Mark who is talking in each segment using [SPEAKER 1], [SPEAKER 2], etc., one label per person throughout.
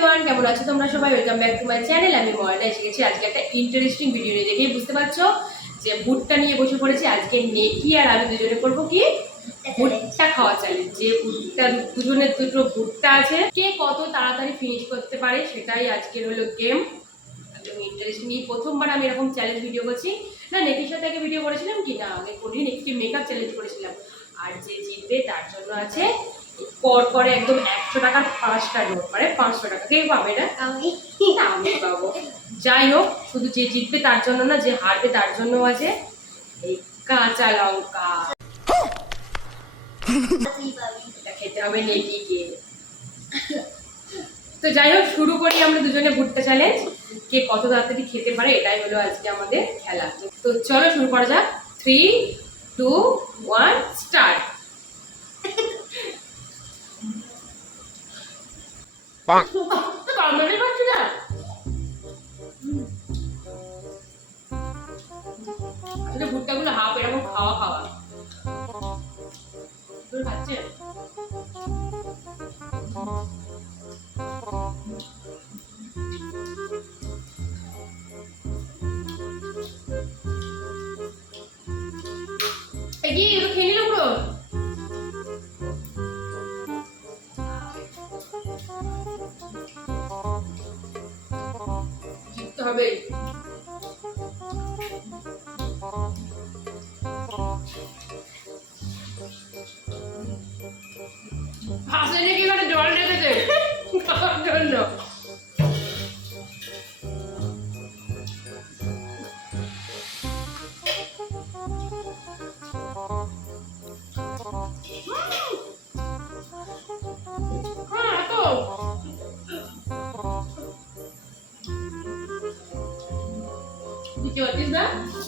[SPEAKER 1] Everyone কেমন আছো তোমরা সবাই? Welcome back to my channel আমি ময়না, এসে গেছি আজকে একটা ইন্টারেস্টিং ভিডিও নিয়ে, দেখেই বুঝতে পারছ যে ভুট্টা নিয়ে বসে পড়েছি। আজকে নেকি আর আমি দুজনে করব কি? ভুট্টা খাওয়া চ্যালেঞ্জ যে ভুট্টা দুজনের দুটো ভুট্টা আছে। কে কত তাড়াতাড়ি ফিনিশ করতে পারে সেটাই আজকের হলো গেম একদম ইন্টারেস্টিং এই প্রথমবার আমি এরকম চ্যালেঞ্জ ভিডিও করছি। না, নেকির সাথে আগে ভিডিও করেছিলাম কি? না, আগে করিনি একটি মেকআপ চ্যালেঞ্জ করেছিলাম। আর যে জিতবে তার জন্য আছে পর পরে একদম একশো টাকার পাঁচটা নোট মানে পাঁচশো টাকা। কে পাবে না, আমি। পাবো। যাই হোক শুধু যে জিতবে তার জন্য না যে হারবে তার জন্য আছে এই কাঁচা লঙ্কা। এটা খেতে হবে নেকিকে তো যাই হোক শুরু করি আমরা দুজনে ভুট্টা চ্যালেঞ্জ কে কত তাড়াতাড়ি খেতে পারে এটাই হলো আজকে আমাদের খেলা। তো চলো শুরু করা যাক। থ্রি টু ওয়ান স্টার্ট কামড়ে পাচ্ছি ভুট্টাগুলো হাফ এরকম খাওয়া খাওয়া। জিততে হবে হাসে নাকি এখানে জল রেখেছে খাওয়ার জন্য হ্যাঁ, এত। What is that?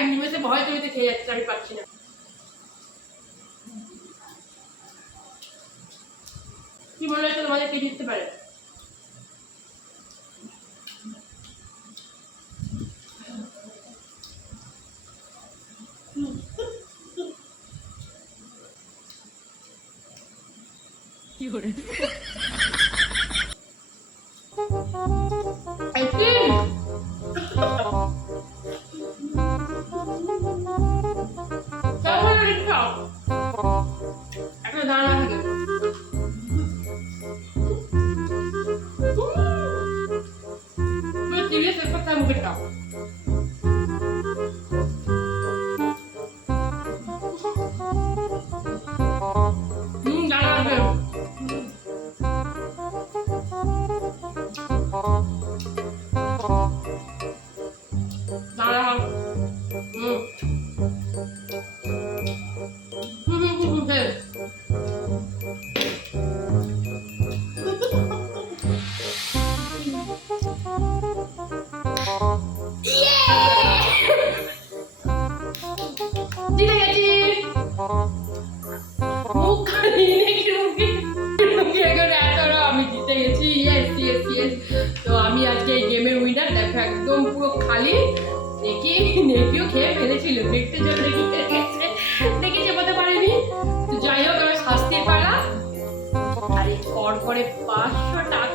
[SPEAKER 1] এক নিমেষে ভয় তৈরিতে খেয়ে যাচ্ছে, আমি পাচ্ছি না। কি মনে হচ্ছে তোমাদের কে জিততে পারে? আইসক্রিম আমি আজকে এই গেমের উইনার দেখো একদম পুরো খালি। নেকি, নেকিও খেয়ে ফেলেছিল, দেখতে যাবে দেখি দেখে চেপাতে পারিনি। তো যাই হোক আমার শাস্তি পালা। আর এই কর করে পাঁচশো টাকা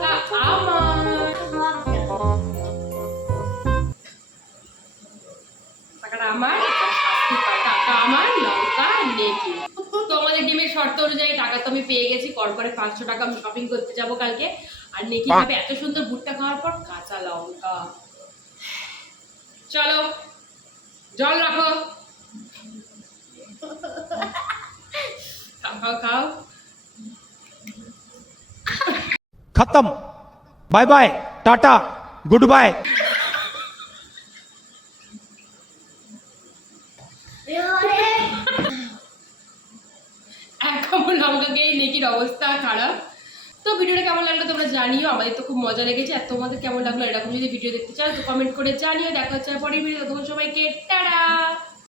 [SPEAKER 1] পাঁচশো টাকা আমি শপিং করতে যাব কালকে। আর নেকি ভাবে এত সুন্দর ভুট্টা খাওয়ার পর কাঁচা লঙ্কা। চলো জল রাখো। খাও খাও। খতম।
[SPEAKER 2] Bye bye tata good bye. Bye
[SPEAKER 1] লঙ্কা খেয়ে নেকির অবস্থা খারাপ। তো ভিডিওটা কেমন লাগল তোমরা জানিও, আমাদের তো খুব মজা লেগেছে। আর তোমাদের কেমন লাগল এরকম যদি ভিডিও দেখতে চাও, তো কমেন্ট করে জানিও। দেখা হচ্ছে পরের ভিডিও তোমার সবাইকে, টাটা!